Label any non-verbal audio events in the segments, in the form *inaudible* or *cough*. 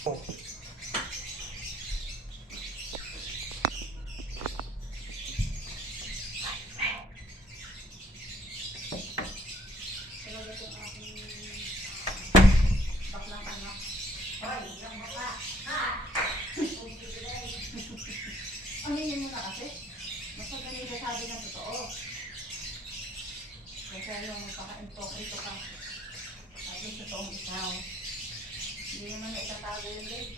Ano yun muna kasi? Basta ganito sabi ng totoo. Kasi yung magpaka-impokrito ka. At least totoong ikaw. Hindi naman na itatago yun din.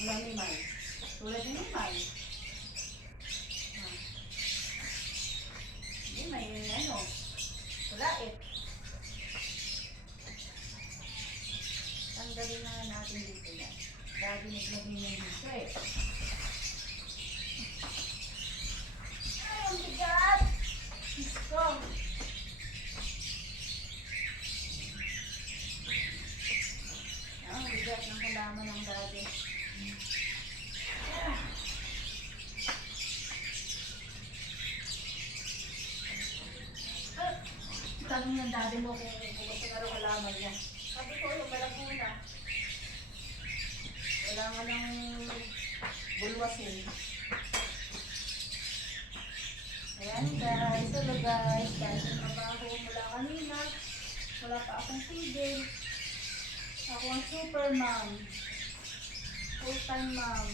Wala ni May. Tulad ni May. Ah. Hindi, may ano. Eh. Tanggalin na natin dito yan. Dahil naglagay niya dito eh. Ay, ang bigat! Ko! Ang bigat ng halaman ng dati. Ah, Tanong ng dati mo kung kung ano halaman niya. Sabi ko, yung malaguna. Wala nga ng bulwasin. Ayan guys, hello guys. Kahit yung trabaho mula kanina, wala pa akong tigil. Ako ang super mom. Full time mom.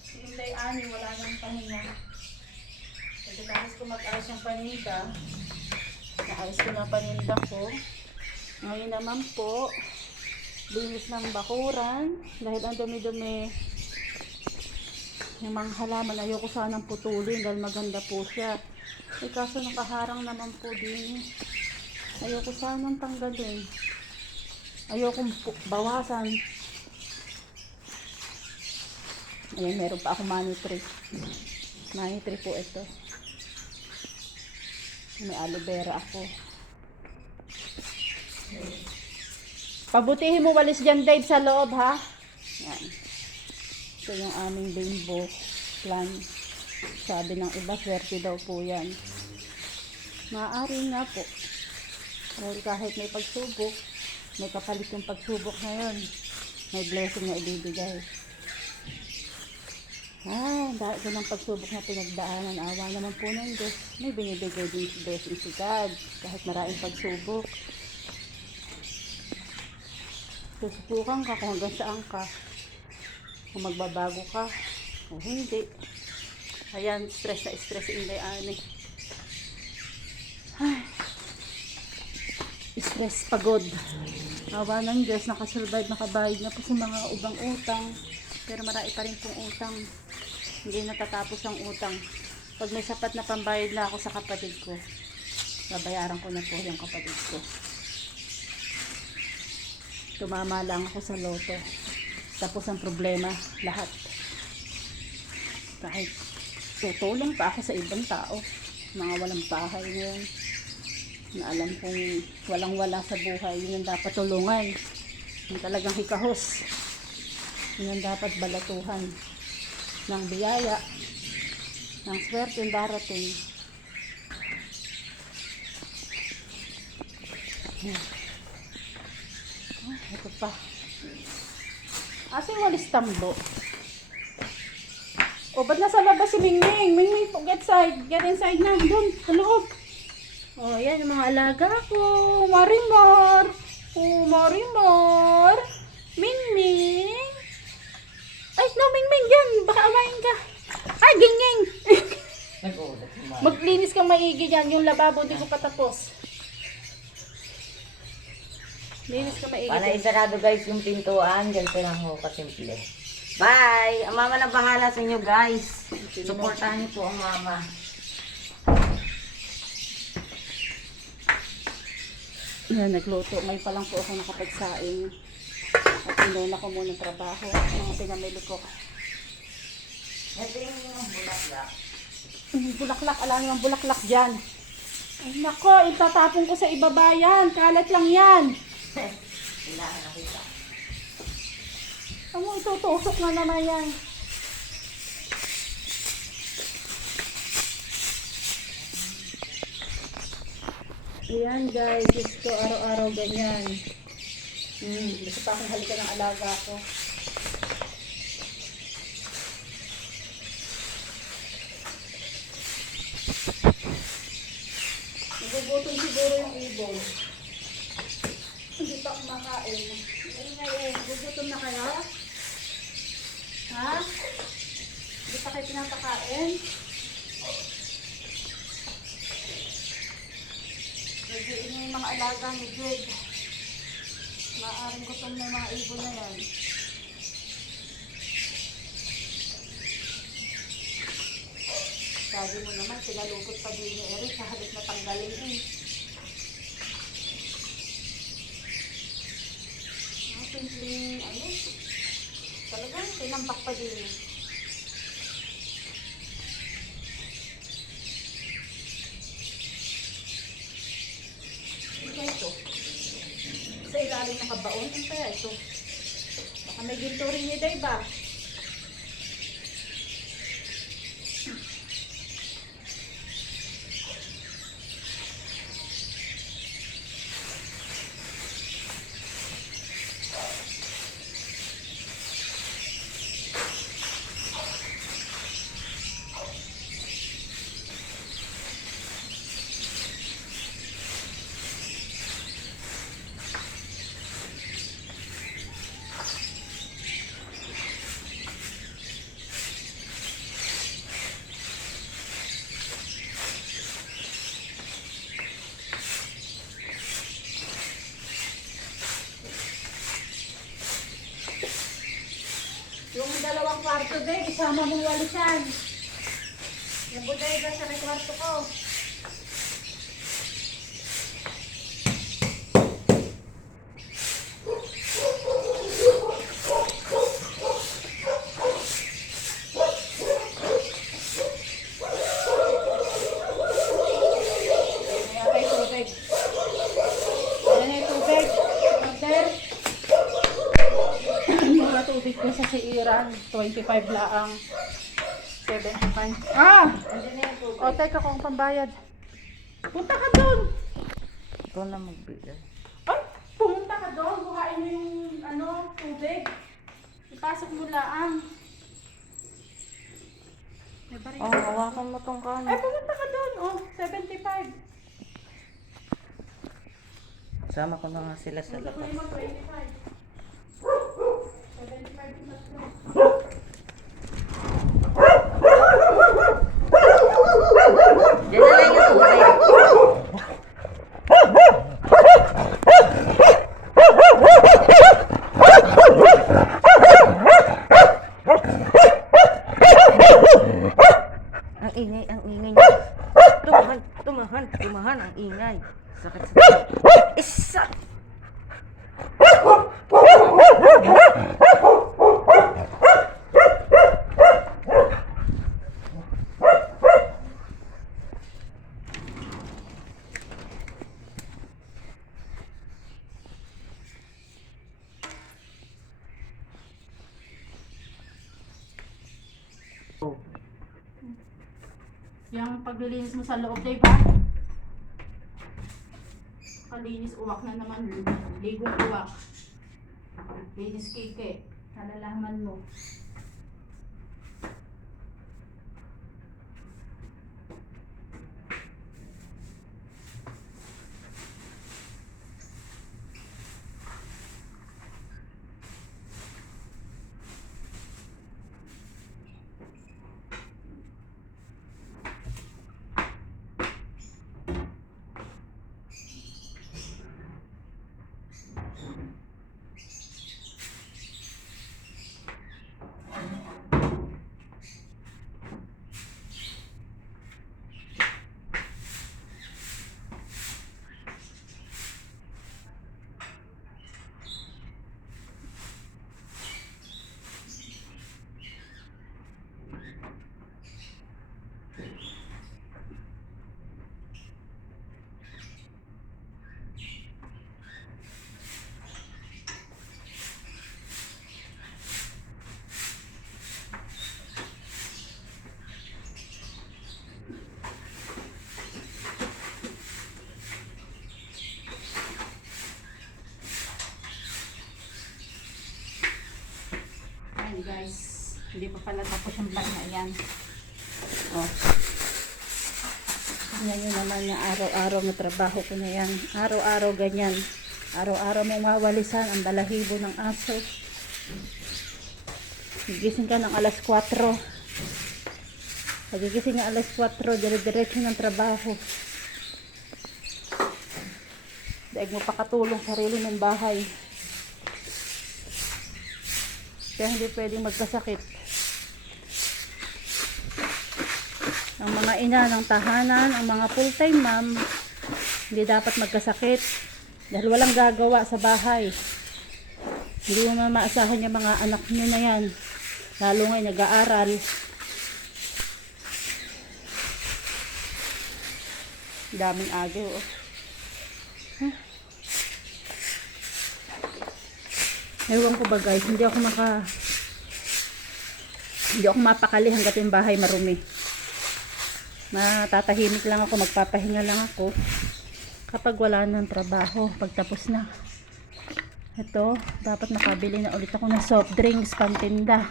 Si Inday Ani, wala nang pahinga. Kasi tapos ko mag-ayos ng paninda. Naayos ko na paninda ko. Ngayon naman po, linis ng bakuran. Dahil ang dumi-dumi yung mga halaman, ayoko sanang putulin dahil maganda po siya. Eh kaso nakaharang naman po din. Ayoko sanang tanggalin. Ayoko bawasan. Ayan, meron pa ako money tree. Money tree po ito. May aloe vera ako. Pabutihin mo walis dyan, Dave, sa loob, ha? Yan. Ito yung aming rainbow plan. Sabi ng iba, swerte daw po yan. Maaari nga po. Dahil kahit may pagsubok, may kapalit yung pagsubok na yun. May blessing na ibibigay. Ah, dahil ko ng pagsubok na pinagdaanan, awa naman po ng Diyos. May binibigay din si blessing si God. Kahit maraming pagsubok. Susubukan ka kung hanggang saan ka. Kung magbabago ka o hindi. Ayan, stress na stress Inday Ani. Ay. Stress, pagod. Awa ng Diyos, nakasurvive, nakabayad na po sa mga ubang utang. Pero marami pa rin pong utang. Hindi natatapos ang utang. Pag may sapat na pambayad na ako sa kapatid ko, babayaran ko na po yung kapatid ko. Tumama lang ako sa loto. Tapos ang problema, lahat. Kahit tutulong pa ako sa ibang tao. Mga walang bahay ngayon. Na alam kong walang wala sa buhay. Yun ang dapat tulungan. Yung talagang hikahos. Yun ang dapat balatuhan. Ng biyaya. Ng swerte darating. Ayan. Ah, ito pa. Asa yung walis tambo? O, ba't nasa labas si Mingming? Mingming, po, get side. Get inside na. Doon, sa loob. O, yan yung mga alaga ko. Marimar. O, Marimar. Mingming. Ay, no, Mingming, yan. Baka awayin ka. Ay, ginging. Maglinis kang maigi dyan. Yung lababo, di ko patapos. Linis ka maigi Para isarado guys yung pintuan, ganito lang ho kasimple. Bye! Ang mama na bahala sa inyo guys. Supportahan niyo po ang mama. Yan, nagluto. Ngayon pa lang po ako nakapagsaing. At inuna ko muna ng trabaho. Mga pinamili ko. Ito yung bulaklak. Bulaklak, alam yung bulaklak dyan. Ay nako, itatapon ko sa ibaba yan. Kalat lang yan. Kailangan *laughs* na kita. Amo, itutusok na naman yan. Ayan guys, ko, araw-araw ganyan. Hmm, gusto pa akong halikan ng alaga ko. Nagugutom siguro yung ibon. Hindi pa kumakain. Ngayon ngayon, nagugutom na kayo? Ha? Hindi pa kayo pinapakain? Medyo ini yung mga alaga ni Jed. Maaring gutom na yung mga ibon na yan. Sabi mo naman, pinalupot pa din ni Eric sa halip na tanggalin eh. Ang simpleng, ano, talagang tinampak pa din eh. Ano kaya ito? Sa ilalim ng kabaon, ano kaya ito? Baka may ginto rin ni Day ba? Yung dalawang isama mong walisan. Yung bodega sa may ko. Ayan na yung tubig. Ayan na yung tubig. Order. Mura tubig ko sa siiran. 25 laang. 75. Ah! O, teka kung pambayad. Punta ka doon. Ikaw na magbigay. Ay, pumunta ka doon. Buhain mo yung ano, tubig. Ipasok mo laang. Oh, hawakan mo tong Ay, kanan. pumunta ka doon. Oh, 75. Sama ko na nga sila sa labas. mo 25. 75 yung tatlo. Diyan na lang yung tubig. Ang ingay, ang ingay niya. Tumahan, tumahan, tumahan ang ingay. Sakit sa Isa! Oh. Yung paglilinis mo sa loob, di ba? Kalinis uwak na naman. Ligong uwak. Linis kike. Kalalaman mo. Guys. Hindi pa pala tapos yung vlog na yan. Oh. Yan yun naman na araw-araw na trabaho ko na yan. Araw-araw ganyan. Araw-araw mong mawalisan ang balahibo ng aso. Gigising ka ng alas 4. Pagigising ng alas 4, dire-diretso ng trabaho. Daig mo pakatulong sarili ng bahay. Kaya hindi pwedeng magkasakit. Ang mga ina ng tahanan, ang mga full-time ma'am, hindi dapat magkasakit. Dahil walang gagawa sa bahay. Hindi mo naman maasahan yung mga anak nyo na yan. Lalo ngayon nag-aaral. Daming agaw. Oh. Ewan ko ba guys, hindi ako maka hindi ako mapakali hanggat yung bahay marumi. Matatahimik lang ako, magpapahinga lang ako kapag wala nang trabaho, pagtapos na. Ito, dapat makabili na ulit ako ng soft drinks, pantinda.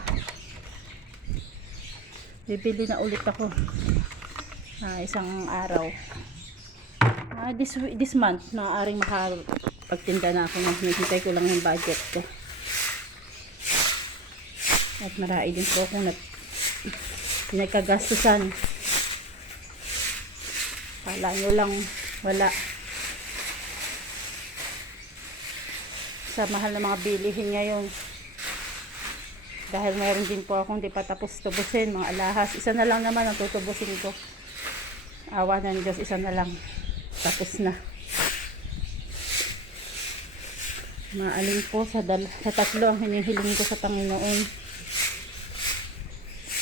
Bibili na ulit ako. Ah, isang araw. Ah, this, this month, maaaring makapagtinda na ako. Nakikita ko lang yung budget ko. At marami din po akong nag pinagkagastusan. Kala nyo lang wala. Sa mahal ng mga bilihin ngayon. Dahil meron din po akong di pa tapos tubusin, mga alahas. Isa na lang naman ang tutubusin ko. Awa ng Diyos, isa na lang. Tapos na. Maaling ko sa, dal sa tatlo ang hinihiling ko sa Panginoon.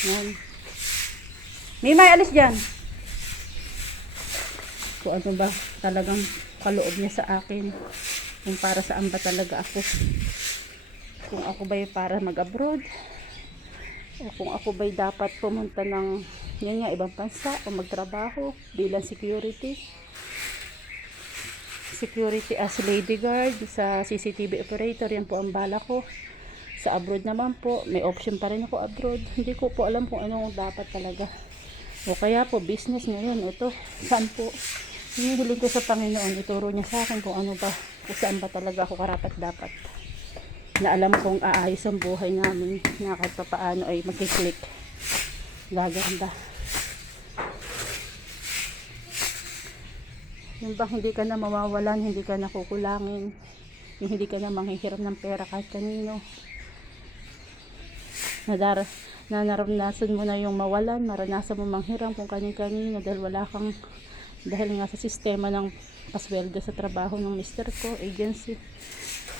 Yan. May may alis dyan. Kung ano ba talagang kaloob niya sa akin. Kung para saan ba talaga ako. Kung ako ba'y para mag-abroad. O kung ako ba'y dapat pumunta ng yan nga, ibang bansa o magtrabaho bilang security. Security as lady guard sa CCTV operator. Yan po ang bala ko. Sa abroad naman po, may option pa rin ako abroad. *laughs* Hindi ko po alam kung anong dapat talaga. O kaya po, business ngayon. Ito, saan po? Hinihiling ko sa Panginoon, ituro niya sa akin kung ano ba, kung saan ba talaga ako karapat dapat. Na alam kong aayos ang buhay namin, na kahit pa paano ay magkiklik. Gaganda. Yung bang hindi ka na mawawalan, hindi ka na kukulangin, yung hindi ka na manghihiram ng pera kahit kanino. Nadar na naranasan mo na yung mawalan, maranasan mo manghiram kung kanin-kanino dahil wala kang dahil nga sa sistema ng pasweldo sa trabaho ng mister ko, agency.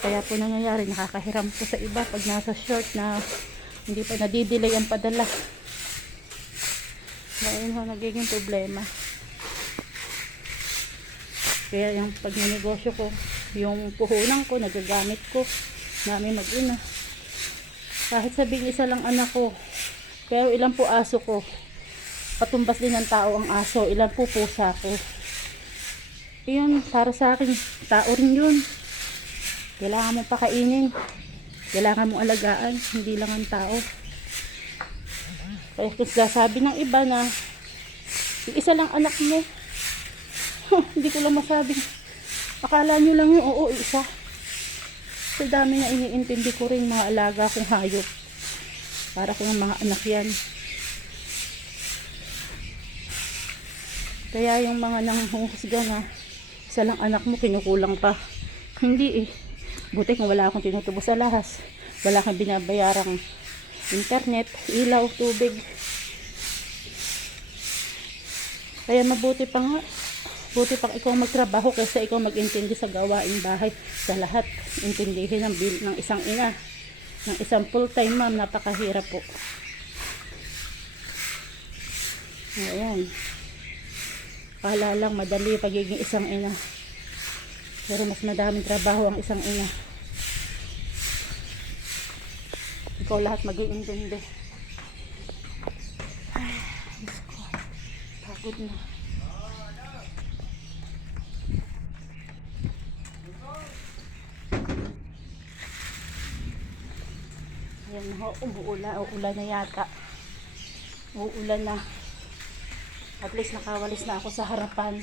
Kaya po nangyayari, nakakahiram po sa iba pag nasa short na hindi pa nadidelay ang padala. Ngayon ho, nagiging problema. Kaya yung pag negosyo ko, yung puhunan ko, nagagamit ko, namin mag-ina. Kahit sabihin isa lang anak ko, pero ilan po aso ko, patumbas din ng tao ang aso, ilan po pusa ko. Yun, para sa akin, tao rin yun. Kailangan mong pakainin. Kailangan mong alagaan, hindi lang ang tao. Kaya sasabi ng iba na, yung isa lang anak mo, *laughs* hindi ko lang masabi. Akala nyo lang yung oo, isa. Sa dami na iniintindi ko rin mga alaga kong hayop. Para kung mga anak yan. Kaya yung mga nanghuhusga na isa lang anak mo, kinukulang pa. Hindi eh. Buti kung wala akong tinutubo sa lahas. Wala kang binabayarang internet, ilaw, tubig. Kaya mabuti pa nga. Buti pang ikaw magtrabaho kaysa ikaw mag-intindi sa gawaing bahay sa lahat. Intindihin ng, ng isang ina. Ng isang full-time ma'am, napakahirap po. Ayan. Kala lang madali pagiging isang ina. Pero mas madaming trabaho ang isang ina. Ikaw lahat mag-iintindi. Ay, Diyos ko. Pagod na. Yan ho, umuulan, uulan na yata. Uulan na. At least nakawalis na ako sa harapan.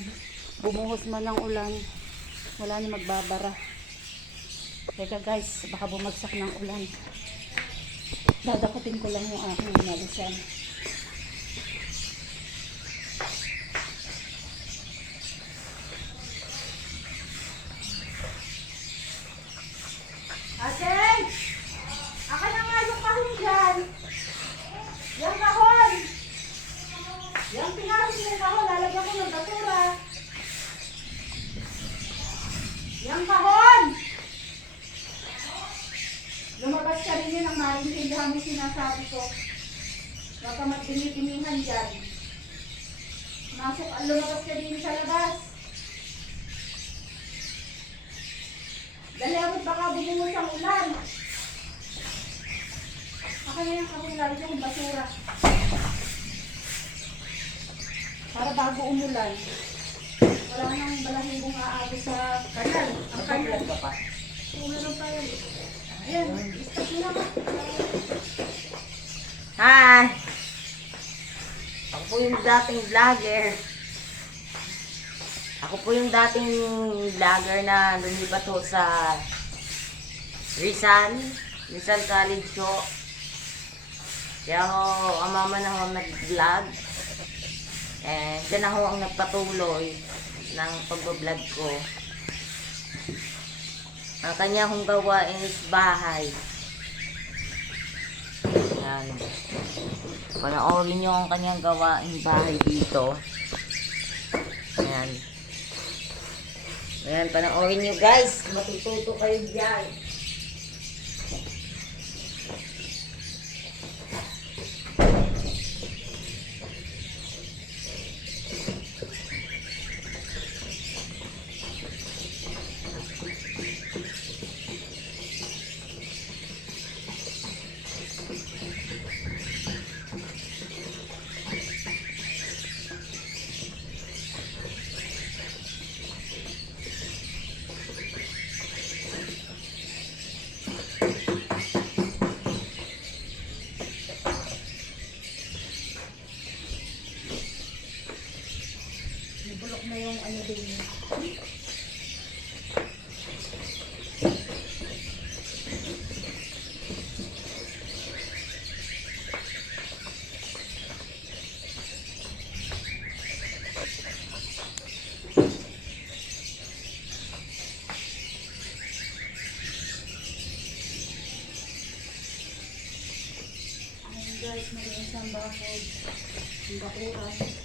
Bumuhos man ng ulan. Wala na magbabara. Teka guys, baka bumagsak ng ulan. Dadakutin ko lang yung aking nalisan. Asen! Aka na nga yung kahon dyan! Yung kahon! Yung pinasok yung kahon, lalagyan ko ng basura. Yung kahon! Lumabas ka rin yun ang maintindihan mo sinasabi ko. Baka magdinitinihan dyan. Masok, lumabas ka din sa labas. Dali abot baka bumuhos ang ulan. Na yung kapag lalagyan kong basura. Para bago umulan. Wala nang balahibong aabot sa kanal. Ang kanal. Ka pa. Yun. Ayan, stop na nga. Hi! Ako po yung dating vlogger. Ako po yung dating vlogger na lumipat ho sa Rizal. Rizal College ho. Kaya ho, ang mama na ho nag-vlog. Eh, dyan na ho ang nagpatuloy ng pag-vlog ko. Ang kanya hong gawain is bahay. Yan. Panoorin nyo ang kanyang gawain bahay dito. Ayan. Ayan, panoorin nyo guys. Matututo kayo dyan. Ang bakod. Ang bakuran.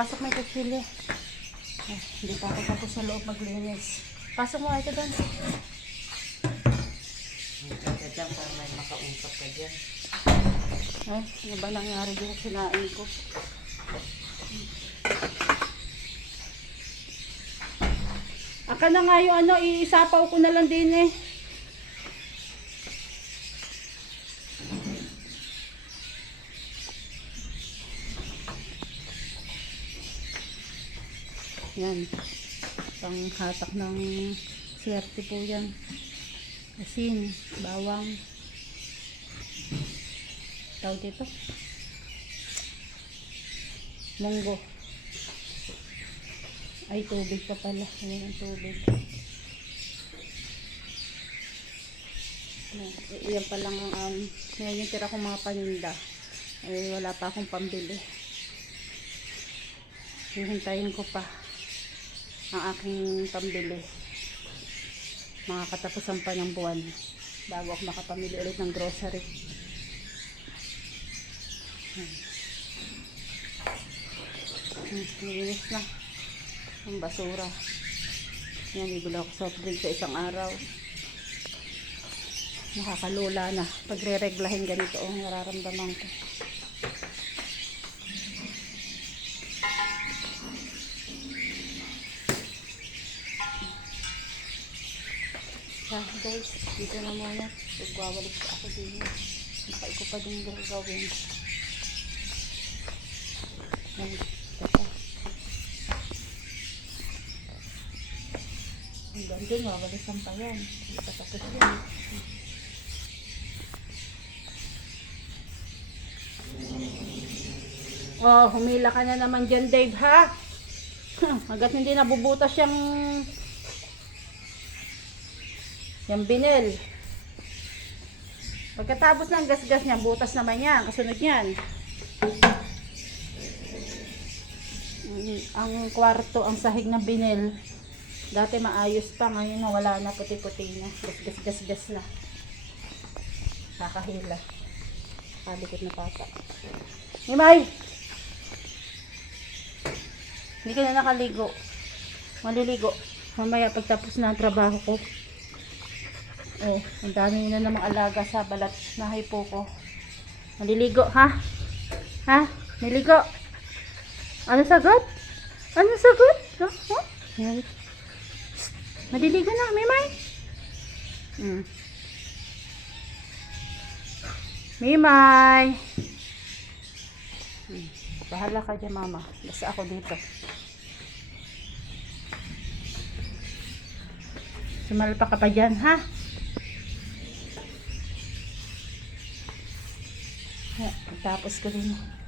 Pasok mo ito, Chile. Eh, hindi pa ako tapos sa loob maglinis. Pasok mo ito doon. Kaya dyan para may makausap ka dyan. Eh, ano ba nangyari dito sa sinain ko? Aka na nga yung ano, iisapaw ko na lang din eh. Yan. Panghatak ng swerte po yan. Asin, bawang. Tawag dito. Munggo. Ay, tubig pa pala. Ayan ang tubig. Iyan pa lang ang um, ngayon yung tira kong mga paninda. Ay, wala pa akong pambili. Hihintayin ko pa. Ang aking pambili. Mga katapusan pa ng buwan bago ako makapamili ulit ng grocery. Hmm, Nilinis na. Ang basura. Yan, ibula ako soft drink sa isang araw. Nakakalula na. Pag re-reglahin ganito, oh, nararamdaman ko. Ah, guys, dito na muna. Magwawalik pa ako din. Nakay ko pa din gagawin. Yan, ito. Hanggang din, wawalisan pa yan. Hindi pa. Oh, humila ka na naman dyan, Dave, ha? Hanggat hindi nabubutas yung yung binel. Pagkatapos ng gasgas niya, butas naman yan. Kasunod yan. Mm, Ang kwarto, ang sahig ng binel. Dati maayos pa, ngayon nawala na puti-puti na. Gasgas-gasgas na. Nakahila. Kalikot na pata. Himay! Hindi ka na nakaligo. Maliligo. Mamaya pagtapos na ang trabaho ko. Oh, ang dami na namang alaga sa balat na hipo ko. Maliligo, ha? Ha? Niligo? Ano sagot? Ano sagot? Ha? Shh! Maliligo na, Mimay. Hmm. Mimay. Hmm. Bahala ka dyan, mama. Basta ako dito. Sumalpa ka pa dyan, ha? Tapos ko din.